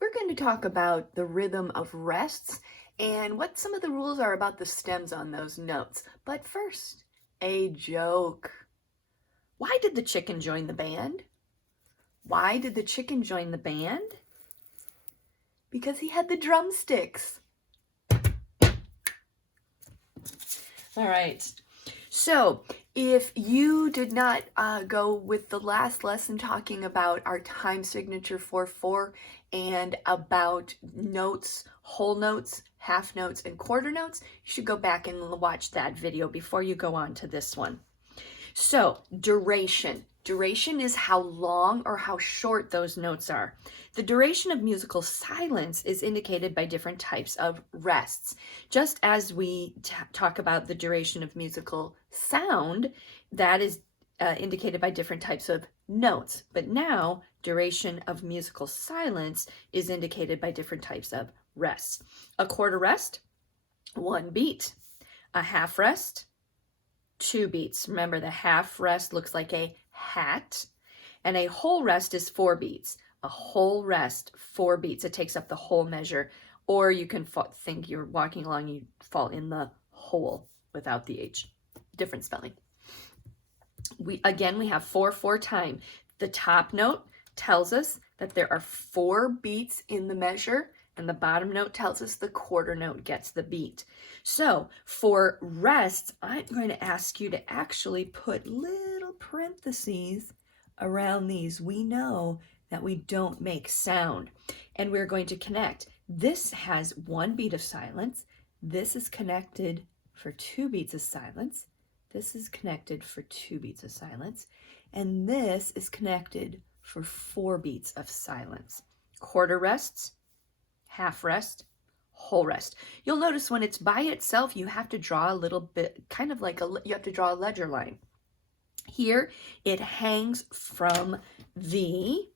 We're going to talk about the rhythm of rests and what some of the rules are about the stems on those notes. But first, a joke. Why did the chicken join the band? Why did the chicken join the band? Because he had the drumsticks. All right. So, if you did not go with the last lesson talking about our time signature 4/4 and about notes, whole notes, half notes, and quarter notes, you should go back and watch that video before you go on to this one. So, duration. Duration is how long or how short those notes are. The duration of musical silence is indicated by different types of rests. Just as we talk about the duration of musical sound, that is indicated by different types of notes. But now, duration of musical silence is indicated by different types of rests. A quarter rest, 1 beat. A half rest, 2 beats. Remember, the half rest looks like a hat, and a whole rest is 4 beats. A whole rest, 4 beats. It takes up the whole measure, or you can think you're walking along, you fall in the hole without the H. Different spelling. We have 4/4 time. The top note tells us that there are 4 beats in the measure, and the bottom note tells us the quarter note gets the beat. So for rests, I'm going to ask you to actually put little parentheses around these. We know that we don't make sound, and we're going to connect. This has 1 beat of silence. This is connected for 2 beats of silence. This is connected for 2 beats of silence. And this is connected for 4 beats of silence. Quarter rests, half rest, whole rest. You'll notice when it's by itself, you have to draw a little bit, kind of like you have to draw a ledger line. Here, it hangs from the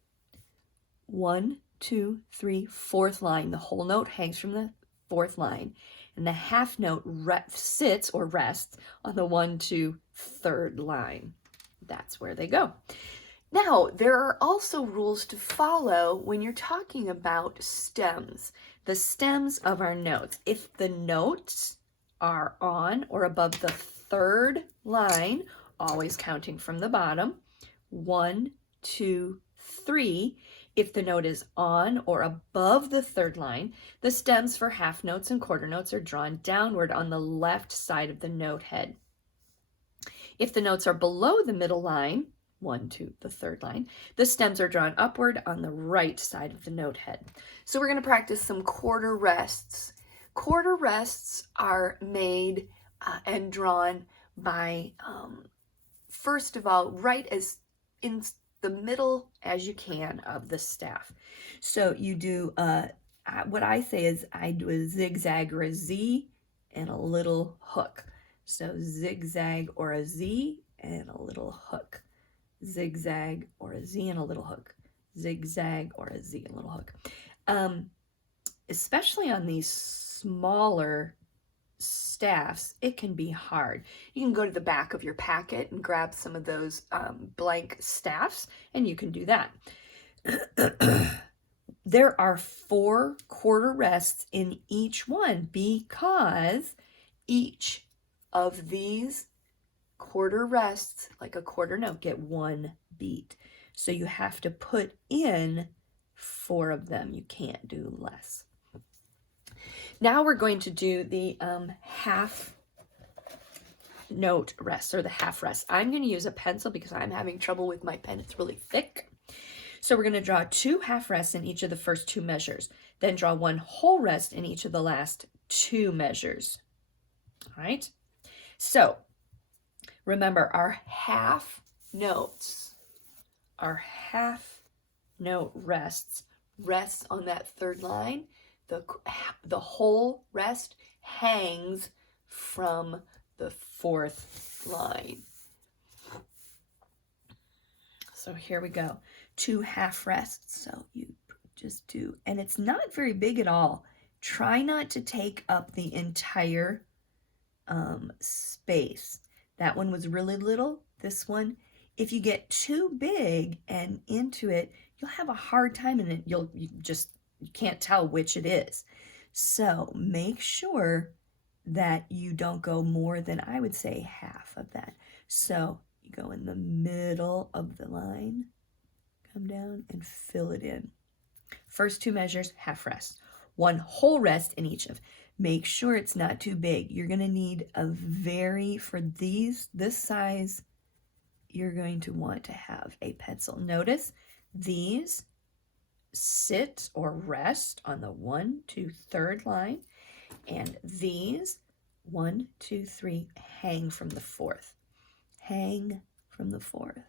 1, 2, 3, 4th line. The whole note hangs from the 4th line, and the half note sits or rests on the 1, 2, 3rd line. That's where they go. Now, there are also rules to follow when you're talking about stems, the stems of our notes. If the notes are on or above the 3rd line, always counting from the bottom, 1, 2, 3. If the note is on or above the 3rd line, the stems for half notes and quarter notes are drawn downward on the left side of the note head. If the notes are below the middle line, 1, 2, the 3rd line, the stems are drawn upward on the right side of the note head. So we're going to practice some quarter rests. Quarter rests are made and drawn by, first of all, right as in the middle as you can of the staff. So you do, what I say is I do a zigzag or a Z and a little hook. So zigzag or a Z and a little hook. Zigzag or a Z and a little hook. Zigzag or a Z and a little hook. Especially on these smaller staffs, it can be hard. You can go to the back of your packet and grab some of those blank staffs, and you can do that. There are 4 quarter rests in each one because each of these quarter rests, like a quarter note, get 1 beat. So you have to put in 4 of them. You can't do less. Now we're going to do the half note rest, or the half rest. I'm going to use a pencil because I'm having trouble with my pen. It's really thick. So we're going to draw 2 half rests in each of the first 2 measures, then draw 1 whole rest in each of the last 2 measures. All right. So remember, our half notes, our half note rests on that 3rd line. The whole rest hangs from the 4th line. So here we go. 2 half rests. So you just do, and it's not very big at all. Try not to take up the entire space. That one was really little. This one, if you get too big and into it, you'll have a hard time in it. You can't tell which it is. So make sure that you don't go more than, I would say, half of that. So you go in the middle of the line, come down and fill it in. First two measures, half rest. One whole rest in each of. Make sure it's not too big. You're going to need for this size, you're going to want to have a pencil. Notice these sit or rest on the 1, 2, 3rd line, and these 1, 2, 3 hang from the 4th. Hang from the 4th.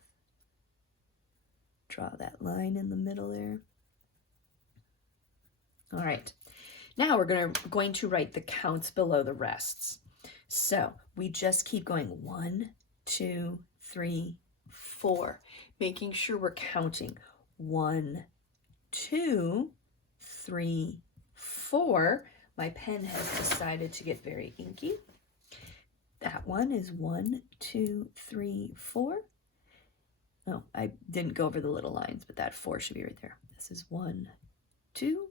Draw that line in the middle there. All right. Now we're going to write the counts below the rests. So we just keep going 1, 2, 3, 4, making sure we're counting 1, 2, 3, 4. My pen has decided to get very inky. That one is 1, 2, 3, 4. No, I didn't go over the little lines, but that 4 should be right there. This is 1, 2,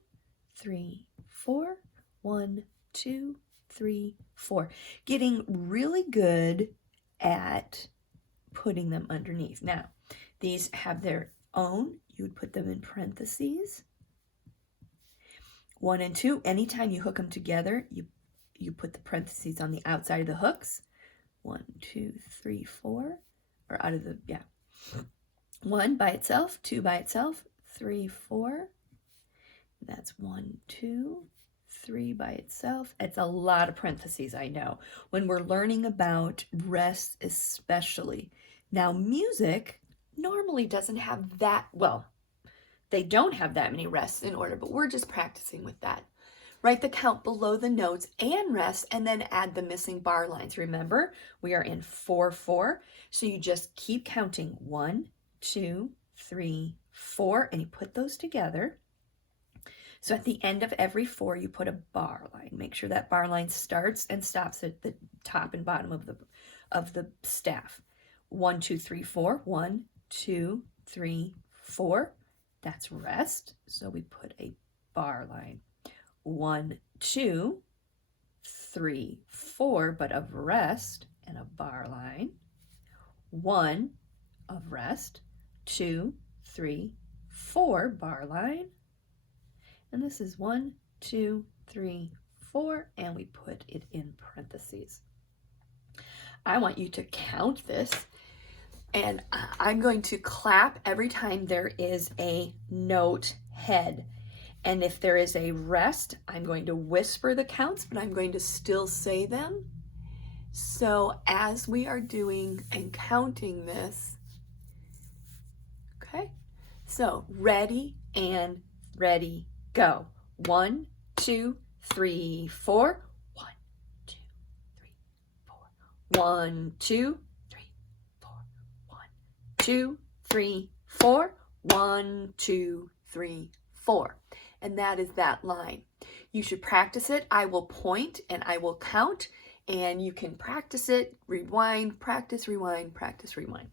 3, 4. 1, 2, 3, 4. Getting really good at putting them underneath. Now, these have their own. You would put them in parentheses. 1 and 2. Anytime you hook them together, you put the parentheses on the outside of the hooks. 1, 2, 3, 4. Or out of the, 1 by itself, 2 by itself, 3, 4. That's 1, 2, 3 by itself. It's a lot of parentheses, I know. When we're learning about rest especially. Now, music normally doesn't have that, well, they don't have that many rests in order, but we're just practicing with that. Write the count below the notes and rest, and then add the missing bar lines. Remember, we are in 4/4, so you just keep counting 1, 2, 3, 4, and you put those together. So at the end of every 4, you put a bar line. Make sure that bar line starts and stops at the top and bottom of the staff. 1, 2, 3, 4. 1, 2, 3, 4. That's rest. So we put a bar line. 1, 2, 3, 4, but of rest and a bar line. 1 of rest. 2, 3, 4 bar line. And this is 1, 2, 3, 4, and we put it in parentheses. I want you to count this, and I'm going to clap every time there is a note head. And if there is a rest, I'm going to whisper the counts, but I'm going to still say them. So as we are doing and counting this, okay? So ready and ready, go. 1, 2, 3, 4. 1, 2, 3, 4. 1, 2, 3, 4. 1, 2, 3, 4. 1, 2, 3, 4. And that is that line. You should practice it. I will point and I will count, and you can practice it, rewind, practice, rewind, practice, rewind.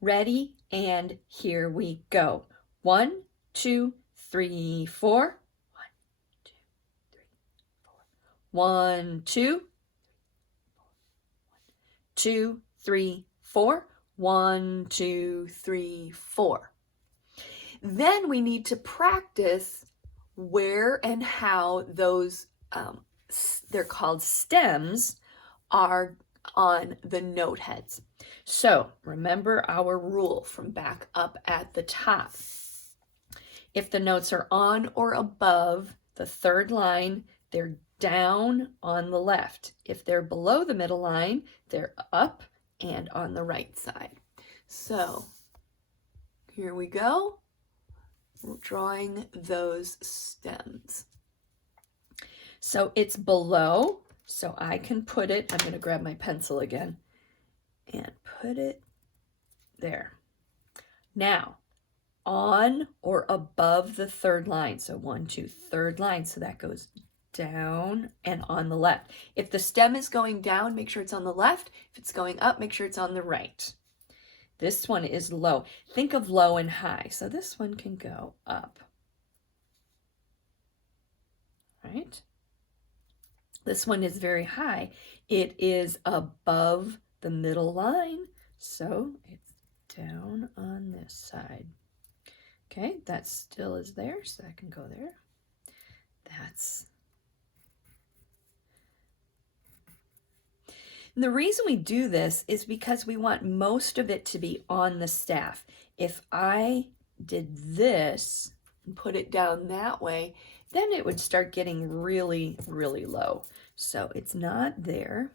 Ready, and here we go. 1, 2, 3, 4. 1, 2, 3, 4. 1, 2, 2, 3, 4. 1, 2, 3, 4. Then we need to practice where and how those, they're called stems, are on the note heads. So remember our rule from back up at the top. If the notes are on or above the 3rd line, they're down on the left. If they're below the middle line, they're up and on the right side. So here we go. We're drawing those stems. So it's below, so I can put it, I'm going to grab my pencil again and put it there. Now, on or above the 3rd line, so 1, 2, 3rd line, so that goes down and on the left. If the stem is going down, make sure it's on the left. If it's going up, make sure it's on the right. This one is low. Think of low and high. So this one can go up. right? This one is very high. It is above the middle line, so it's down on this side. Okay, that still is there, so that can go there. And the reason we do this is because we want most of it to be on the staff. If I did this and put it down that way, then it would start getting really, really low. So it's not there.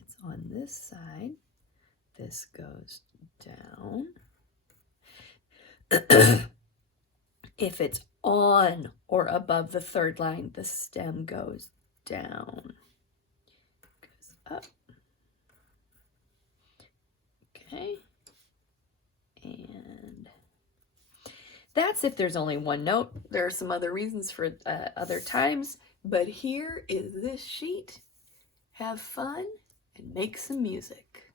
It's on this side. This goes down. If it's on or above the third line, the stem goes down. Goes up. Okay. And that's if there's only one note. There are some other reasons for other times, but here is this sheet. Have fun and make some music.